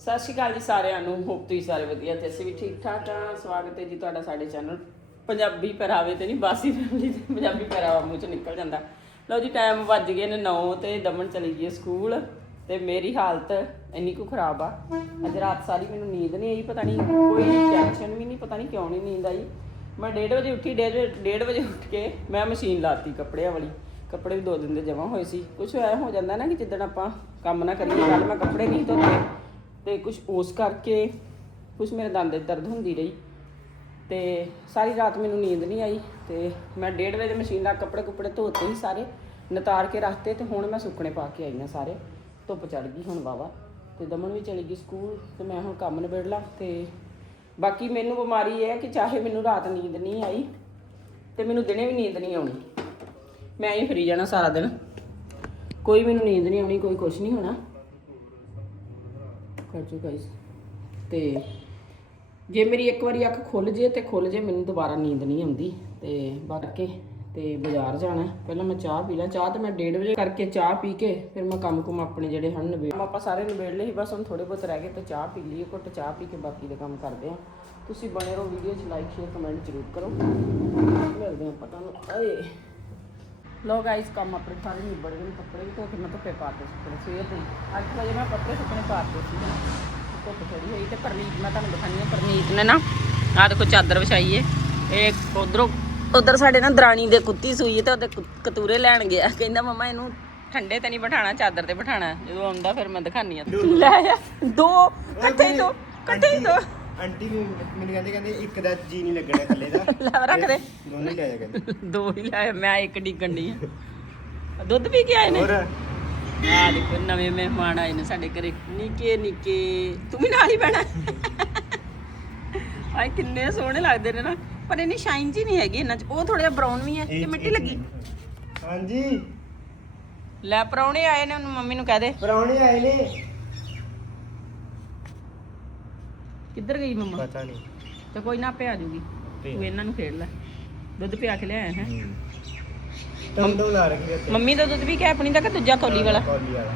ਸਤਿ ਸ਼੍ਰੀ ਅਕਾਲ ਜੀ ਸਾਰਿਆਂ ਨੂੰ ਹੋਪ ਤੁਸੀਂ ਸਾਰੇ ਵਧੀਆ ਤੇ ਅਸੀਂ ਵੀ ਠੀਕ ਠਾਕ ਹਾਂ ਸਵਾਗਤ ਹੈ ਜੀ ਤੁਹਾਡਾ ਸਾਡੇ ਚੈਨਲ ਪੰਜਾਬੀ ਪਹਿਰਾਵੇ ਤੇ ਨਹੀਂ, ਬਾਸੀ ਫੈਮਿਲੀ ਤੇ ਪੰਜਾਬੀ ਪਹਿਰਾਵਾ ਮੂੰਹ ਚ ਨਿਕਲ ਜਾਂਦਾ। ਲਓ ਜੀ ਟਾਈਮ ਵੱਜ ਗਏ ਨੇ 9 ਤੇ ਦਮਨ ਚਲੀ ਗਈ ਸਕੂਲ ਤੇ ਮੇਰੀ ਹਾਲਤ ਇੰਨੀ ਕੁ ਖਰਾਬ ਆ। ਅੱਜ ਰਾਤ ਸਾਰੀ ਮੈਨੂੰ ਨੀਂਦ ਨਹੀਂ ਆਈ, ਪਤਾ ਨਹੀਂ ਕੋਈ ਟੈਨਸ਼ਨ ਵੀ ਨਹੀਂ, ਪਤਾ ਨਹੀਂ ਕਿਉਂ ਨਹੀਂ ਨੀਂਦ ਆਈ। ਮੈਂ 1:30 ਵਜੇ ਉੱਠੀ 1:30 ਵਜੇ ਉੱਠ ਕੇ ਮੈਂ ਮਸ਼ੀਨ ਲਾਤੀ ਕੱਪੜਿਆਂ ਵਾਲੀ। ਕੱਪੜੇ ਵੀ ਦੋ ਦਿਨ ਦੇ ਜਮਾ ਹੋਏ ਸੀ। ਕੁਝ ਐ ਹੋ ਜਾਂਦਾ ਨਾ ਕਿ ਜਿੱਦਣ ਆਪਾਂ ਕੰਮ ਨਾ ਕਰੀਏ ਕੱਲ ਮੈਂ ਕੱਪੜੇ ਨਹੀਂ ਧੋਤੇ। ਤੇ ਕੁਝ ਉਸ ਕਰਕੇ ਕੁਝ ਮੇਰੇ ਦੰਦ 'ਚ ਦਰਦ ਹੁੰਦੀ ਰਹੀ। ਤੇ ਸਾਰੀ ਰਾਤ ਮੈਨੂੰ ਨੀਂਦ ਨਹੀਂ ਆਈ ਤੇ ਮੈਂ 1:30 ਵਜੇ ਮਸ਼ੀਨ ਨਾਲ ਕੱਪੜੇ ਕੁੱਪੜੇ ਧੋਤੇ ਹੀ ਸਾਰੇ, ਨਤਾਰ ਕੇ ਰੱਖਤੇ ਤੇ ਹੁਣ ਮੈਂ ਸੁੱਕਣੇ ਪਾ ਕੇ ਆਈ ਹਾਂ ਸਾਰੇ। ਧੁੱਪ ਚੜ ਗਈ ਹੁਣ ਵਾਵਾ ਤੇ ਦਮਨ ਵੀ ਚਲੀ ਗਈ ਸਕੂਲ ਤੇ ਮੈਂ ਹੁਣ ਕੰਮ ਨਿਬੇੜ ਲਾਂ ਤੇ ਬਾਕੀ ਮੈਨੂੰ ਬਿਮਾਰੀ ਇਹ ਹੈ ਕਿ ਚਾਹੇ ਮੈਨੂੰ ਰਾਤ ਨੀਂਦ ਨਹੀਂ ਆਈ ਤੇ ਮੈਨੂੰ ਦਿਨੇ ਵੀ ਨੀਂਦ ਨਹੀਂ ਆਉਣੀ। ਮੈਂ ਹੀ ਫਰੀ ਜਾਣਾ ਸਾਰਾ ਦਿਨ। ਕੋਈ ਮੈਨੂੰ ਨੀਂਦ ਨਹੀਂ ਆਉਣੀ, ਕੋਈ ਕੁਝ ਨਹੀਂ ਹੋਣਾ। ਕਰ ਜੋ ਗਾਇਸ ਤੇ ਜੇ ਮੇਰੀ ਇੱਕ ਵਾਰੀ ਅੱਖ ਖੁੱਲ ਜੇ ਤੇ ਖੁੱਲ ਜੇ, ਮੈਨੂੰ ਦੁਬਾਰਾ ਨੀਂਦ ਨਹੀਂ ਆਉਂਦੀ। ਤੇ ਬਾਕੀ ਤੇ ਬਾਜ਼ਾਰ ਜਾਣਾ ਪਹਿਲਾਂ ਮੈਂ ਚਾਹ ਪੀ ਲਾਂ। ਚਾਹ ਤੇ ਮੈਂ 1:30 ਵਜੇ ਕਰਕੇ ਚਾਹ ਪੀ ਕੇ ਫਿਰ ਮੈਂ ਕੰਮ ਕੁਮ ਆਪਣੇ ਜਿਹੜੇ ਹਨ ਨਿਬੇੜ ਆਪਾਂ ਸਾਰੇ ਨਿਬੇੜ ਲਏ ਸੀ, ਬਸ ਹੁਣ ਥੋੜੇ ਬਹੁਤ ਰਹਿ ਗਏ ਤੇ ਚਾਹ ਪੀ ਲਈਏ, ਘੁੱਟ ਚਾਹ ਪੀ ਕੇ ਬਾਕੀ ਦੇ ਕੰਮ ਕਰਦੇ ਆ ਤੁਸੀਂ ਬਣੇ ਰਹੋ ਵੀਡੀਓ 'ਚ ਲਾਈਕ ਸ਼ੇਅਰ ਕਮੈਂਟ ਜ਼ਰੂਰ ਕਰੋ। ਮਿਲਦੇ ਹਾਂ ਪਤਾ ਨੂੰ ਏ ਲੋ ਗਾਇਸ ਕੰਮ ਆਪਣੇ ਸਾਰੇ ਨਿਬੜ ਗਏ ਨੇ, ਕੱਪੜੇ ਵੀ ਧੋ ਕੇ ਮੈਂ ਧੁੱਪੇ ਪਾਤੇ ਸੁੱਕਣੇ ਸਵੇਰ ਦੇ। 8 ਵਜੇ ਮੈਂ ਕੱਪੜੇ ਸੁੱਕਣੇ ਪਾਤੇ ਸੀ ਧੁੱਪ ਚੜੀ ਹੋਈ ਤੇ ਪਰਨੀਤ ਮੈਂ ਤੁਹਾਨੂੰ ਦਿਖਾਣੀ ਹੈ ਪਰਨੀਤ ਨੇ ਨਾ ਆਹ ਦੇਖੋ ਚਾਦਰ ਵਿਛਾਈ ਏ। ਇਹ ਉਧਰੋਂ ਉਧਰ ਸਾਡੇ ਨਾ ਦਰਾਣੀ ਦੇ ਕੁੱਤੀ ਸੂਈ ਹੈ ਤੇ ਉਹਦੇ ਕੁ- ਕਤੂਰੇ ਲੈਣ ਗਿਆ। ਕਹਿੰਦਾ ਮਮਾ ਇਹਨੂੰ ਠੰਡੇ ਤੇ ਨਹੀਂ ਬਿਠਾਣਾ ਚਾਦਰ ਤੇ ਬਿਠਾਣਾ ਜਦੋਂ ਆਉਂਦਾ ਫਿਰ ਮੈਂ ਦਿਖਾਣੀ ਆ ਲੈ ਆ ਦੋ ਇਕੱਠੇ ਹੀ ਦੋ ਇਕੱਠੇ ਹੀ ਦੋ। ਆਂਟੀ ਵੀ ਮੈਨੂੰ ਕਹਿੰਦੇ ਕਹਿੰਦੇ ਇੱਕ ਦਾ ਜੀ ਨਹੀਂ ਲੱਗਣਾ ਥੱਲੇ ਦਾ। ਲੈ ਰੱਖ ਦੇ। ਦੋਨੇ ਲੈ ਜਾ ਕਹਿੰਦੇ। ਦੋ ਹੀ ਲਾਏ ਮੈਂ ਇੱਕ ਡਿੱਗਣ ਦੀ ਦੁੱਧ ਪੀ ਕੇ ਆਏ ਨੇ? ਹੋਰ? ਆ ਦੇਖੋ ਨਵੇਂ ਮਹਿਮਾਨ ਆਏ ਨੇ ਸਾਡੇ ਘਰੇ। ਨਿੱਕੇ ਨਿੱਕੇ। ਤੂੰ ਵੀ ਨਾਲ ਹੀ ਬਹਿਣਾ। ਆਏ ਕਿੰਨੇ ਸੋਹਣੇ ਲੱਗਦੇ ਨੇ ਨਾ। ਪਰ ਇਹਨੀ ਸ਼ਾਈਨ ਜੀ ਨਹੀਂ ਹੈਗੀ ਇਹਨਾਂ ਚ। ਉਹ ਥੋੜਾ ਜਿਹਾ ਬਰਾਊਨ ਵੀ ਹੈ ਤੇ ਮਿੱਟੀ ਲੱਗੀ? ਹਾਂਜੀ। ਲੈ ਪਰੌਣੇ ਆਏ ਨੇ ਉਹਨੂੰ ਮੰਮੀ ਨੂੰ ਕਹਿ ਦੇ। ਪਰੌਣੇ ਆਏ ਨੇ। ਕਿੱਧਰ ਗਈ ਮੰਮਾ? ਪਤਾ ਨਹੀਂ। ਤੇ ਕੋਈ ਨਾ ਆਪੇ ਆ ਜੂਗੀ। ਤੂੰ ਇਹਨਾਂ ਨੂੰ ਖੇਡ ਲੈ। ਦੁੱਧ ਪਿਆ ਕੇ ਲਿਆਇਆ ਹੈ। ਤਮ ਲਾ ਰੱਖੀ ਉੱਤੇ ਮੰਮੀ ਦਾ ਦੁੱਧ ਵੀ ਕਿਆ ਆਪਣੀ ਦਾ ਕਿ ਦੂਜਾ ਕੌਲੀ ਵਾਲਾ। ਕੌਲੀ ਵਾਲਾ।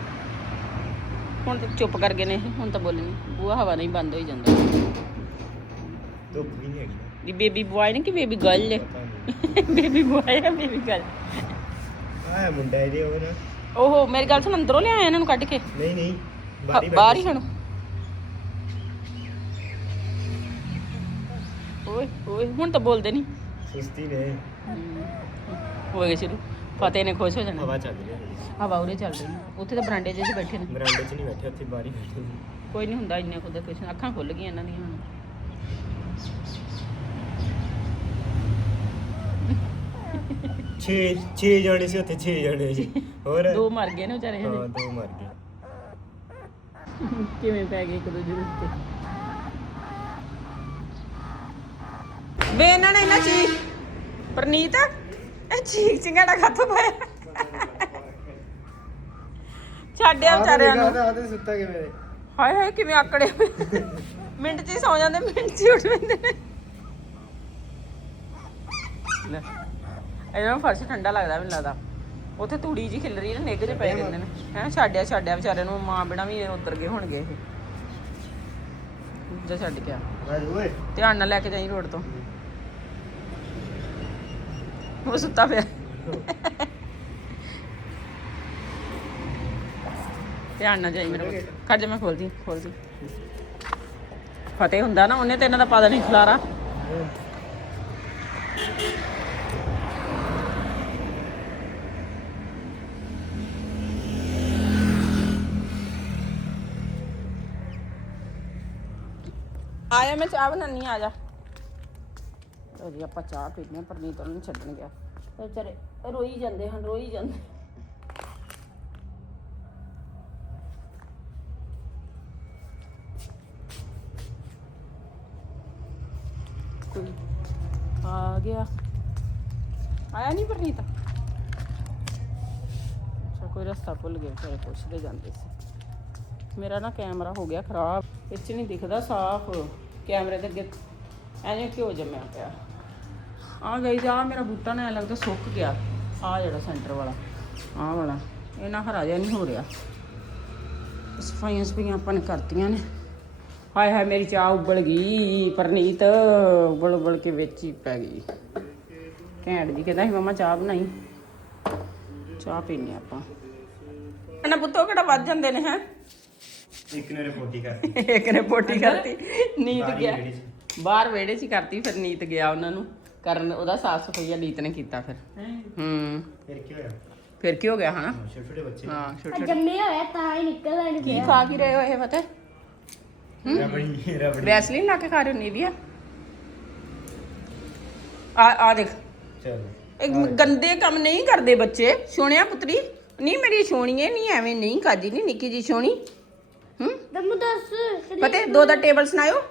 ਹੁਣ ਤਾਂ ਚੁੱਪ ਕਰ ਗਏ ਨੇ ਇਹ, ਹੁਣ ਤਾਂ ਬੋਲਣੀ ਬੂਹਾ ਹਵਾ ਨਹੀਂ ਬੰਦ ਹੋਈ ਜਾਂਦਾ। ਧੁੱਪ ਵੀ ਨਹੀਂ ਹੈਗੀ। ਨਾ। ਦੀ ਬੇਬੀ ਬੁਆਏ ਨੇ ਕਿ ਬੇਬੀ ਗਰਲ ਹੈ ਪਤਾ ਨਹੀਂ। ਬੇਬੀ ਬੁਆਏ ਹੈ ਬੇਬੀ ਗਰਲ? ਆਹ ਮੁੰਡਾ ਇਹਦੇ ਉਹ ਨਾ। ਓਹੋ ਮੇਰੀ ਗੱਲ ਸੁਣ ਅੰਦਰੋਂ ਲਿਆਇਆ ਇਹਨਾਂ ਨੂੰ ਕੱਢ ਕੇ? ਨਹੀਂ ਨਹੀਂ। ਹਾਂ, ਬਾਹਰ ਹੀ ਹਣ? ਓਏ ਓਏ ਹੁਣ ਤਾਂ ਬੋਲਦੇ ਨਹੀਂ ਸੁਸਤੀ ਨੇ। ਹੋ। ਗਏ ਸ਼ੁਰੂ। ਫਤਿਹ ਨੇ ਖੁਸ਼ ਹੋ ਜਾਣਾ। ਹਵਾ ਚੱਲ ਰਹੀ ਹੈ ਹਵਾ ਉਰੇ ਚੱਲ ਰਹੀ ਹੈ। ਉੱਥੇ ਤਾਂ ਬਰਾਂਡੇ 'ਚ ਬੈਠੇ ਨੇ। ਬਰਾਂਡੇ 'ਚ ਨਹੀਂ ਬੈਠੇ ਉੱਥੇ ਬਾਹਰ ਹੀ ਬੈਠੇ ਸੀ। ਕੋਈ ਨਹੀਂ ਹੁੰਦਾ ਇੰਨੇ ਖੁਦ ਕੁਛ ਅੱਖਾਂ ਖੁੱਲ ਗਈਆਂ ਇਹਨਾਂ ਦੀਆਂ ਹੁਣ। ਛੇ ਛੇ ਜਾਣੇ ਸੀ ਉੱਥੇ 6 ਜਾਣੇ ਸੀ। ਹੋਰ? ਦੋ ਮਰ ਗਏ ਨੇ ਵਿਚਾਰੇ ਹਾਂ ਹਜੇ ਦੋ ਮਰ ਗਏ। ਕਿਵੇਂ ਪੈ ਗਏ ਇੱਕ ਦੂਜੇ ਦੇ ਉੱਤੇ? ਵੇ ਇਹਨਾਂ ਨੇ ਇਹਨਾਂ ਚੀ ਪ੍ਰਨੀਤ ਇਹ ਚੀਕ ਚਿੰਗਾੜਾ ਖਾਤੋਂ ਪਾਇਆ। ਛੱਡਿਆ ਵਿਚਾਰਿਆਂ ਨੂੰ। ਆਹ ਤੇ ਸੁੱਤਾ ਕਿਵੇਂ ਹਾਏ ਹਾਏ ਕਿਵੇਂ ਆਕੜੇ। ਮਿੰਟ 'ਚ ਹੀ ਸੌ ਜਾਂਦੇ ਮਿੰਟ 'ਚ ਹੀ ਉੱਠ ਪੈਂਦੇ। ਨੇ ਲੈ। ਇਹਨਾਂ ਨੂੰ ਫਰਸ਼ ਠੰਡਾ ਲੱਗਦਾ ਮੈਨੂੰ ਲੱਗਦਾ। ਉੱਥੇ ਤੂੜੀ ਜੀ ਖਿਲ ਰਹੀ ਹੈ ਨਾ ਨਿੱਘ 'ਚ ਪਏ ਰਹਿੰਦੇ ਨੇ। ਹੈ ਛੱਡਿਆ ਛੱਡਿਆ ਵਿਚਾਰੇ ਨੂੰ ਮਾਂ ਬਿਨਾ ਵੀ ਉੱਤਰ ਗਏ ਹੋਣਗੇ ਇਹ। ਜਾ ਛੱਡ ਕੇ ਆ। ਓਏ। ਧਿਆਨ ਨਾਲ ਲੈ ਕੇ ਜਾਈ ਰੋਡ ਤੋਂ। ਉਹ ਸੁੱਤਾ ਪਿਆ ਧਿਆਨ ਨਾਲ ਜਾਈ ਮੇਰਾ ਪੁੱਤ। ਖੜ ਜਾ ਮੈਂ ਖੋਲਦੀ ਖੋਲਦੀ। ਫਤਿਹ ਹੁੰਦਾ ਨਾ, ਉਹਨੇ ਤੇ ਇਹਨਾਂ ਦਾ ਪਾ ਦੇਣੀ ਖਲਾਰਾ। ਆਇਆ ਮੈਂ ਚਾਹ ਬਣਾਉਣੀ ਆ ਜਾ। ਲਓ ਜੀ ਆਪਾਂ ਚਾਹ ਪੀਨੇ ਆ ਪਰਨੀਤ ਉਹਨੂੰ ਨੀ ਛੱਡਣ ਗਿਆ। ਤੇ ਵਿਚਾਰੇ ਰੋਈ ਜਾਂਦੇ ਹਨ, ਰੋਈ ਜਾਂਦੇ ਕੋਈ ਆ ਗਿਆ। ਆਇਆ ਨਹੀਂ ਪਰਨੀਤ? ਅੱਛਾ, ਕੋਈ ਰਸਤਾ ਭੁੱਲ ਗਿਆ ਫਿਰ ਪੁੱਛਦੇ ਜਾਂਦੇ ਸੀ। ਮੇਰਾ ਨਾ ਕੈਮਰਾ ਹੋ ਗਿਆ ਖਰਾਬ, ਇਹ 'ਚ ਨਹੀਂ ਦਿਖਦਾ ਸਾਫ਼। ਕੈਮਰੇ ਦੇ ਅੱਗੇ ਐਵੇਂ ਕਿਉਂ ਜੰਮਿਆ ਪਿਆ? ਆ ਗਈ ਜਾ ਮੇਰਾ ਬੂਟਾ ਨਾ ਐਂ ਲੱਗਦਾ ਸੁੱਕ ਗਿਆ। ਆ ਜਿਹੜਾ ਸੈਂਟਰ ਵਾਲਾ ਆਹ ਵਾਲਾ ਇਹ ਨਾ ਹਰਾ ਜਿਹਾ ਨਹੀਂ ਹੋ ਰਿਹਾ। ਸਫਾਈਆਂ ਸਫਾਈਆਂ ਆਪਾਂ ਨੇ ਕਰਤੀਆਂ ਨੇ। ਹਾਏ ਹਾਏ ਮੇਰੀ ਚਾਹ ਉਬਲ ਗਈ ਪਰਨੀਤ ਉਬਲ ਉਬਲ ਕੇ ਵਿੱਚ ਹੀ ਪੈ ਗਈ। ਘੈਂਟ ਜੀ ਕਹਿੰਦਾ ਸੀ ਮਮਾ ਚਾਹ ਬਣਾਈ। ਚਾਹ ਪੀਣੀ ਆਪਾਂ। ਨਾ ਪੁੱਤੋ ਕਿਹੜਾ ਵੱਜ ਜਾਂਦੇ ਨੇ ਹੈ? ਇੱਕ ਨੇ ਰਿਪੋਰਟੀ ਕਰਤੀ। ਇੱਕ ਨੇ ਪੋਟੀ ਕਰਤੀ। ਹੀ ਗਿਆ। ਬਾਹਰ ਵਿਹੜੇ 'ਚ ਹੀ ਕਰਤੀ ਫਿਰ ਨੀਤ ਗਿਆ ਉਹਨਾਂ ਨੂੰ। ਕਰਨ ਉਹਦਾ ਸਾਫ਼ ਸਫਾਈਆ ਨੀਤ ਨੇ ਕੀਤਾ ਫਿਰ। ਹੂੰ? ਫਿਰ ਕੀ ਹੋਇਆ? ਫਿਰ ਕੀ ਹੋ ਗਿਆ ਹਨਾ? ਛੋਟੇ ਛੋਟੇ ਬੱਚੇ। ਹਾਂ ਛੋਟੇ ਛੋਟੇ। ਜੰਮੇ ਹੋਇਆ ਤਾਂ ਹੀ ਨਹੀਂ ਕੀ ਖਾ ਕੀ ਰਹੇ ਹੋ ਇਹ ਪਤਾ? ਰਬੜੀ ਰਬੜੀ। ਵੈਸਲੀਨ ਲਾ ਕੇ ਖਾ ਰਹੇ ਹੋ ਨੀਵੀਆ? ਆ ਆ ਦੇਖ। ਚਲ। ਇਹ ਗੰਦੇ ਕੰਮ ਨਹੀਂ ਕਰਦੇ ਬੱਚੇ। ਸੋਹਣਿਆ ਪੁੱਤਰੀ? ਨਹੀਂ ਮੇਰੀ ਸੋਹਣੀਏ ਨਹੀਂ ਐਵੇਂ ਨਹੀਂ ਕਾਦੀ ਨਹੀਂ ਨਿੱਕੀ ਜੀ ਸੋਹਣੀ। ਹੂੰ। ਦਮੂ ਦੱਸ ਪਤਾ ਦੋ ਦਾ ਟੇਬਲ ਸੁਣਾਇਓ।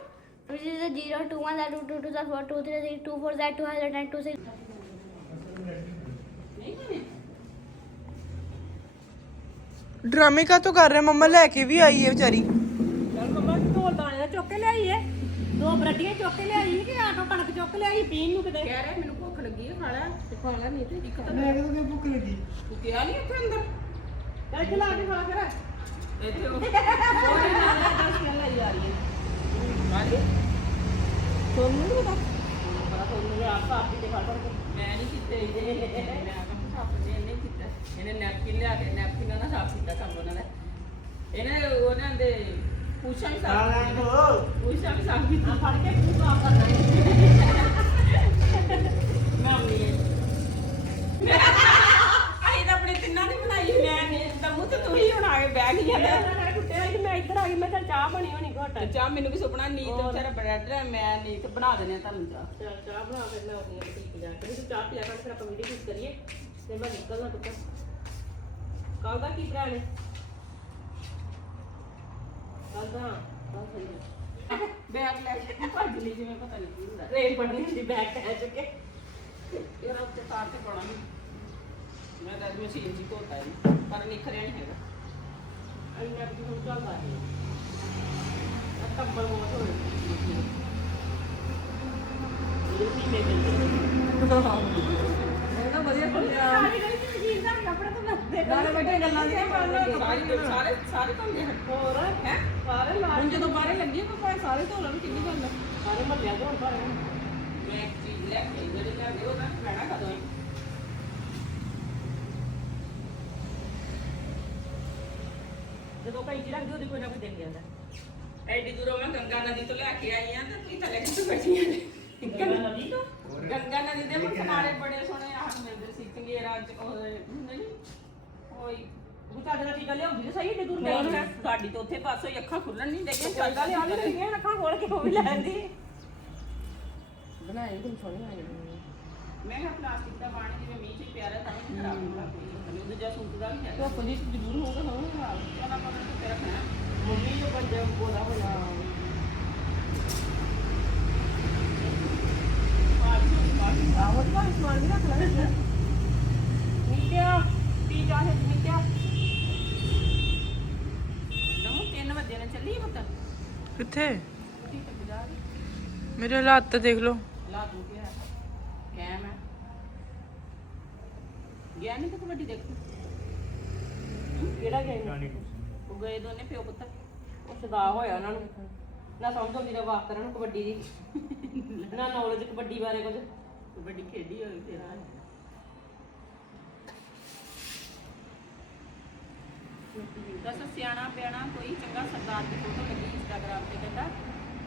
Which is a 0 2 1 that 2 2 2 that 4 2 3 that 2 4 that 2 that 9 2 6 ਡਰਾਮੇ ਕਾ ਤੋਂ ਕਰ ਰਿਹਾ? ਮੰਮਾ ਲੈ ਕੇ ਵੀ ਆਈ ਹੈ ਵਿਚਾਰੀ। ਚੱਲ ਮੰਮਾ ਢੋਲ ਦਾਣੇ ਦਾ ਚੁੱਕ ਕੇ ਲਿਆਈ ਏ। ਦੋ ਬਰੱਡੀਆਂ ਚੁੱਕ ਕੇ ਲਿਆਈ ਕਿ ਆਟੋ ਕਣਕ ਚੁੱਕ ਲਿਆਈ ਪੀਣ ਨੂੰ ਕਿਤੇ? ਕਹਿ ਰਹੇ ਮੈਨੂੰ ਭੁੱਖ ਲੱਗੀ ਹੈ ਖਾ ਲੈ। ਖਾ ਲੈ ਨਹੀਂ ਤੇ ਇੱਕ ਮੈਂ ਕਿਦੋਂ ਭੁੱਖ ਲੱਗੀ। ਤੂੰ ਕਿਹਾ ਨਹੀਂ ਉੱਥੇ ਅੰਦਰ? ਚੱਲ ਖਿਲਾ ਕੇ ਖਾ ਫਿਰ। ਇੱਥੇ ਉਹ ਨਾਲ ਦਾ ਸਮੈਲ ਆਈ ਜਾ ਰਹੀ ਹੈ ਤੁਹਾਨੂੰ ਪਤਾ ਮੈਂ ਨਹੀਂ ਕੀਤੇ ਇਹਦੇ ਮੈਂ ਕੰਮ ਸਾਫ਼ ਜੇ ਨਹੀਂ ਕੀਤਾ ਇਹਨੇ ਨੈਪਕਿਨ ਲਿਆ ਕੇ ਨੈਪਕਿਨ ਨਾਲ ਸਾਫ਼ ਕੀਤਾ ਕੰਮ ਉਹਨਾਂ ਦਾ ਇਹਨੇ ਉਹਨਾਂ ਦੇ ਪੂਛਾਂ ਵੀ ਸਾਫ਼ ਪੂਛਾਂ ਵੀ ਸਾਫ਼ ਕੀਤੀਆਂ ਫੜ ਕੇ ਤੂੰ ਸਾਫ਼ ਕਰਨਾ ਮੈਂ ਆਉਣੀ ਹੈ ਆਈ ਤਾਂ ਆਪਣੇ ਤਿੰਨਾਂ ਦੀ ਬਣਾਈ, ਮੈਂ ਨੇ ਤਾਂ ਮੂੰਹ ਤੇ ਤੂੰ ਹੀ ਹੁਣ ਕੇ ਬਹਿ ਗਈ ਆ। ਮੈਂ ਇੱਧਰ ਆ ਗਈ ਮੈਂ ਕਿਹਾ ਚਾਹ ਬਣੀ ਹੋਣੀ ਘਟ। ਤੇ ਚਾਹ ਮੈਨੂੰ ਵੀ ਸੁਪਨਾ ਨੀਤ ਵਿਚਾਰਾ ਬ੍ਰੈਡ ਲੈ ਮੈਂ ਨੀਤ ਬਣਾ ਦੇਣੇ ਤੁਹਾਨੂੰ ਚਾਹ। ਚੱਲ ਚਾਹ ਬਣਾ ਫਿਰ ਮੈਂ ਹਾਂ ਠੀਕ ਜਾ ਕੇ ਤੂੰ ਚਾਹ ਪੀਆ ਕਰ ਫਿਰ ਆਪਾਂ ਵੀਡੀਓ ਸ਼ੂਟ ਕਰੀਏ। ਤੇ ਮੈਂ ਨਿਕਲਣਾ ਪੁੱਤ ਕੱਲ ਦਾ ਕੀ ਪਲਾਨ ਹੈ ਕੱਲ ਦਾ ਬਸ ਸਹੀ ਹੈ ਬੈਗ ਲੈ ਕੇ ਭੱਜ ਲਈ ਜਿਵੇਂ ਪਤਾ ਨਹੀਂ ਕੀ ਹੁੰਦਾ। ਰੇਲ ਪੜਨੀ ਹੁੰਦੀ ਬੈਗ ਟੈ ਚੁੱਕੇ ਯਾਰ ਉੱਤੇ ਤਾਰ ਤੇ ਪਾਉਣਾ ਨਹੀਂ ਮੈਂ ਤਾਂ ਅੱਜ ਮਸ਼ੀਨ ਹੀ ਧੋਤਾ ਹੈ ਪਰ ਨਿਖਰਿਆ ਨਹੀਂ ਹੈਗਾ। ਅੰਨਾ ਵੀ ਹੁਣ ਚੱਲਦਾ ਹੈ ਆ ਕੰਬਲ ਬਹੁਤ ਹੋਏ ਇਹ ਵੀ ਮੈਂ ਗਈ ਨਾ ਵਧੀਆ ਖੁੱਲਿਆ ਸਾਰੀ ਗਈ ਮਸ਼ੀਨ ਦਾ ਕੱਪੜਾ ਤਾਂ ਲੱਦੇ ਨਾਲੇ ਬੈਠੇ ਗੱਲਾਂ ਦੀਆਂ ਸਾਰੇ ਸਾਰੇ ਧੋਂਦੇ ਹੋਰ ਹੈ ਸਾਰੇ ਲਾ ਹੁਣ ਜਦੋਂ ਬਾਹਰੇ ਲੱਗੀ ਤਾਂ ਭਾਵੇਂ ਸਾਰੇ ਧੋ ਲੈਣ ਕਿੰਨੀ ਗੱਲ ਸਾਰੇ ਮੱਲਿਆ ਤੋਂ ਪਰ ਮੈਂ ਇੱਕ ਚੀਜ਼ ਲੈ ਕੇ ਜਿਹੜੇ ਘਰ ਦੇ ਉਹਦਾ ਖਾਣਾ ਕਦੋਂ ਜਦੋਂ ਕਈ ਚੀਜ਼ ਰੱਖਦੀ ਉਹਦੀ ਕੋਈ ਨਾ ਕੋਈ ਦੇਖ ਜਾਂਦਾ ਐਡੀ ਦੂਰੋਂ ਮੈਂ ਗੰਗਾ ਨਦੀ ਤੋਂ ਲੈ ਕੇ ਆਈ ਆ ਤੇ ਤੁਸੀਂ ਥੱਲੇ ਕਿੱਥੇ ਬੈਠੀਆਂ ਨੇ। ਗੰਗਾ ਨਦੀ ਤੋਂ? ਗੰਗਾ ਨਦੀ ਦੇ ਪਰ ਕਿਨਾਰੇ ਬੜੇ ਸੋਹਣੇ ਆ ਮਿਲਦੇ ਸੀ ਚੰਗੇਰਾ ਚ ਉਹ ਹੁੰਦੇ ਨੀ ਕੋਈ। ਉਹ ਤੁਹਾਡੇ ਨਾਲ ਟੀਕਾ ਲਿਆਉਂਦੀ ਤੇ ਸਹੀ ਏਡੀ ਦੂਰ ਨਹੀਂ ਗਈ। ਨਾ, ਸਾਡੀ ਤਾਂ ਉੱਥੇ ਪਾਸੋਂ ਹੀ ਅੱਖਾਂ ਖੁੱਲਣ ਨਹੀਂ ਡੇਗੀਆਂ ਚੱਲਦਾ ਲਿਆ ਨਹੀਂ ਗਿਆ ਅੱਖਾਂ ਖੋਲ ਕੇ ਉਹ ਵੀ ਲੈਂਦੀ ਬਣਾਏ ਤੁਮ ਸੋਹਣੇ ਆਏ ਮੈਂ ਕਿਹਾ ਪਲਾਸਟਿਕ ਦਾ ਪਾਣੀ ਜਿਵੇਂ ਮੀਂਹ ਚ ਹੀ ਪਿਆ ਰਿਹਾ ਤਾਂ ਹੀ ਖਰਾਬ ਹੁੰਦਾ ਕੋਈ ਦੂਜਾ ਸੂਟ ਦਾ ਵੀ ਹੈ ਧੁੱਪ ਦੀ ਜ਼ਰੂਰ ਹੋਊਗਾ ਨਾ ਚਲ ਆਪਾਂ ਨੂੰ ਤੇ ਰੱਖਣਾ ਮੰਮੀ ਜੋ ਬੱਜੇ ਬੋਲਾ ਹੋਇਆ ਆਹੋ ਤਾਂ ਸਮਾਨ ਵੀ ਰੱਖ ਲੈ ਨਿੱਕਿਆ ਪੀ ਜਾ ਹੈ ਨਿੱਕਿਆ ਨਮੂ 3 ਵਜੇ ਨੇ ਚੱਲੀ ਪੁੱਤ ਕਿੱਥੇ ਠੀਕ ਹੈ ਬਾਜ਼ਾਰ ਮੇਰੇ ਹਾਲਾਤ ਦੇਖ ਲਓ ਲਾ ਦੂੰ ਕਿਹਾ ਕੈਮ ਹੈ ਗਿਆ ਨਹੀਂ ਤੇ ਵੱਡੀ ਦੇਖੋ ਕਿਹੜਾ ਰਾਣੀ ਉਹ ਗਏ ਦੋਨੇ ਪਿਓ ਪੁੱਤ। ਉਹ ਸਦਾ ਹੋਇਆ ਉਹਨਾਂ ਨੂੰ। ਨਾ ਸਮਝ ਆਉਂਦੀ ਨਾ ਵਾਕ ਕਰਨ ਨੂੰ ਕਬੱਡੀ ਦੀ। ਨਾ ਨੌਲੇਜ ਕਬੱਡੀ ਬਾਰੇ ਕੁਝ। ਵੱਡੀ ਖੇਡੀ ਹੋਈ ਤੇਰਾ ਦੱਸ ਸਿਆਣਾ ਪਿਆਣਾ ਕੋਈ ਚੰਗਾ ਸਰਦਾਰ ਦੀ ਫੋਟੋ ਲੱਗੀ ਇੰਸਟਾਗ੍ਰਾਮ ਤੇ ਕਹਿੰਦਾ